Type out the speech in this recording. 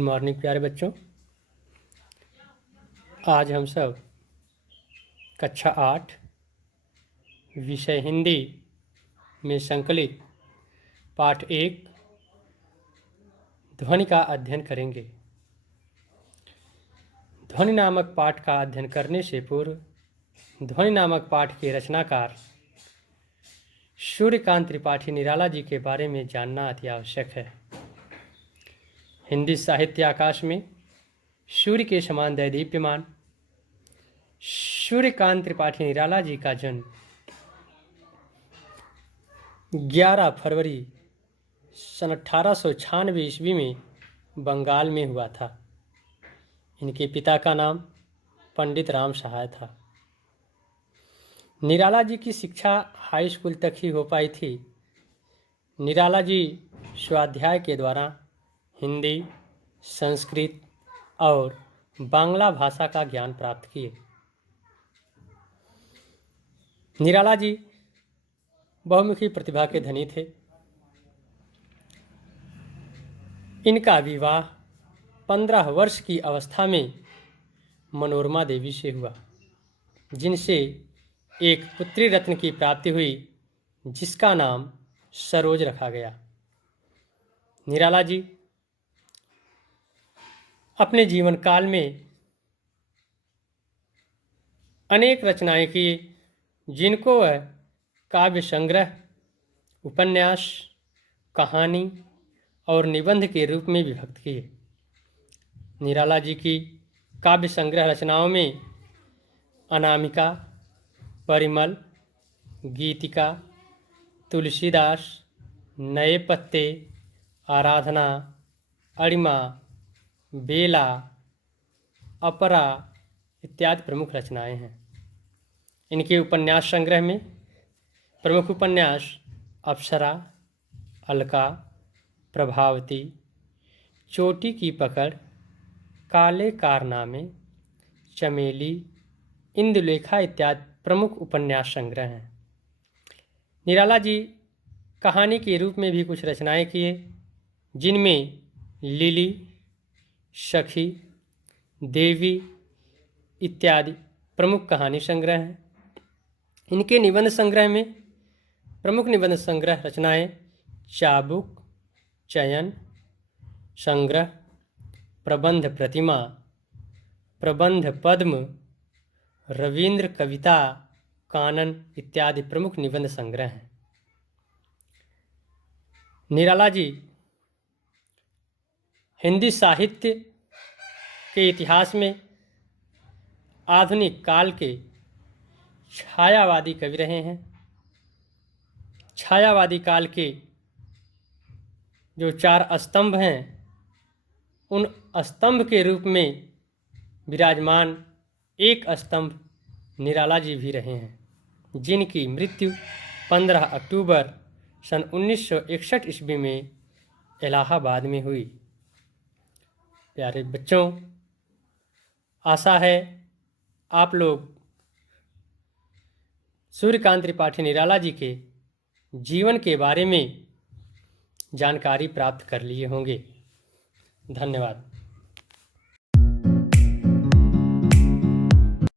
Good morning प्यारे बच्चों। आज हम सब कक्षा 8 विषय हिंदी में संकलित पाठ 1 ध्वनि का अध्ययन करेंगे। ध्वनि नामक पाठ का अध्ययन करने से पूर्व ध्वनि नामक पाठ के रचनाकार सूर्यकांत त्रिपाठी निराला जी के बारे में जानना अति आवश्यक है। हिंदी साहित्य आकाश में सूर्य के समान दैदीप्यमान सूर्यकांत त्रिपाठी निराला जी का जन्म 11 फरवरी सन 1896 ईस्वी में बंगाल में हुआ था। इनके पिता का नाम पंडित राम सहाय था। निराला जी की शिक्षा हाई स्कूल तक ही हो पाई थी। निराला जी स्वाध्याय के द्वारा हिंदी, संस्कृत और बांग्ला भाषा का ज्ञान प्राप्त किए। निराला जी बहुमुखी प्रतिभा के धनी थे। इनका विवाह 15 वर्ष की अवस्था में मनोरमा देवी से हुआ, जिनसे एक पुत्री रत्न की प्राप्ति हुई, जिसका नाम सरोज रखा गया। निराला जी अपने जीवन काल में अनेक रचनाएं की, जिनको वह काव्य संग्रह, उपन्यास, कहानी और निबंध के रूप में विभक्त किए। निराला जी की काव्य संग्रह रचनाओं में अनामिका, परिमल, गीतिका, तुलसीदास, नए पत्ते, आराधना, अणिमा, बेला, अपरा इत्यादि प्रमुख रचनाएं हैं। इनके उपन्यास संग्रह में प्रमुख उपन्यास अप्सरा, अलका, प्रभावती, चोटी की पकड़, काले कारनामे, चमेली, इंदुलेखा इत्यादि प्रमुख उपन्यास संग्रह हैं। निराला जी कहानी के रूप में भी कुछ रचनाएं किए, जिनमें लिली, सखी, देवी इत्यादि प्रमुख कहानी संग्रह हैं। इनके निबंध संग्रह में प्रमुख निबंध संग्रह रचनाएं चाबुक, चयन, संग्रह, प्रबंध प्रतिमा, प्रबंध पद्म, रवींद्र कविता, कानन इत्यादि प्रमुख निबंध संग्रह हैं। निराला जी हिंदी साहित्य के इतिहास में आधुनिक काल के छायावादी कवि रहे हैं। छायावादी काल के जो 4 स्तंभ हैं, उन स्तंभ के रूप में विराजमान एक स्तंभ निराला जी भी रहे हैं, जिनकी मृत्यु 15 अक्टूबर सन 1961 ईस्वी में इलाहाबाद में हुई। प्यारे बच्चों, आशा है आप लोग सूर्यकांत त्रिपाठी निराला जी के जीवन के बारे में जानकारी प्राप्त कर लिए होंगे। धन्यवाद।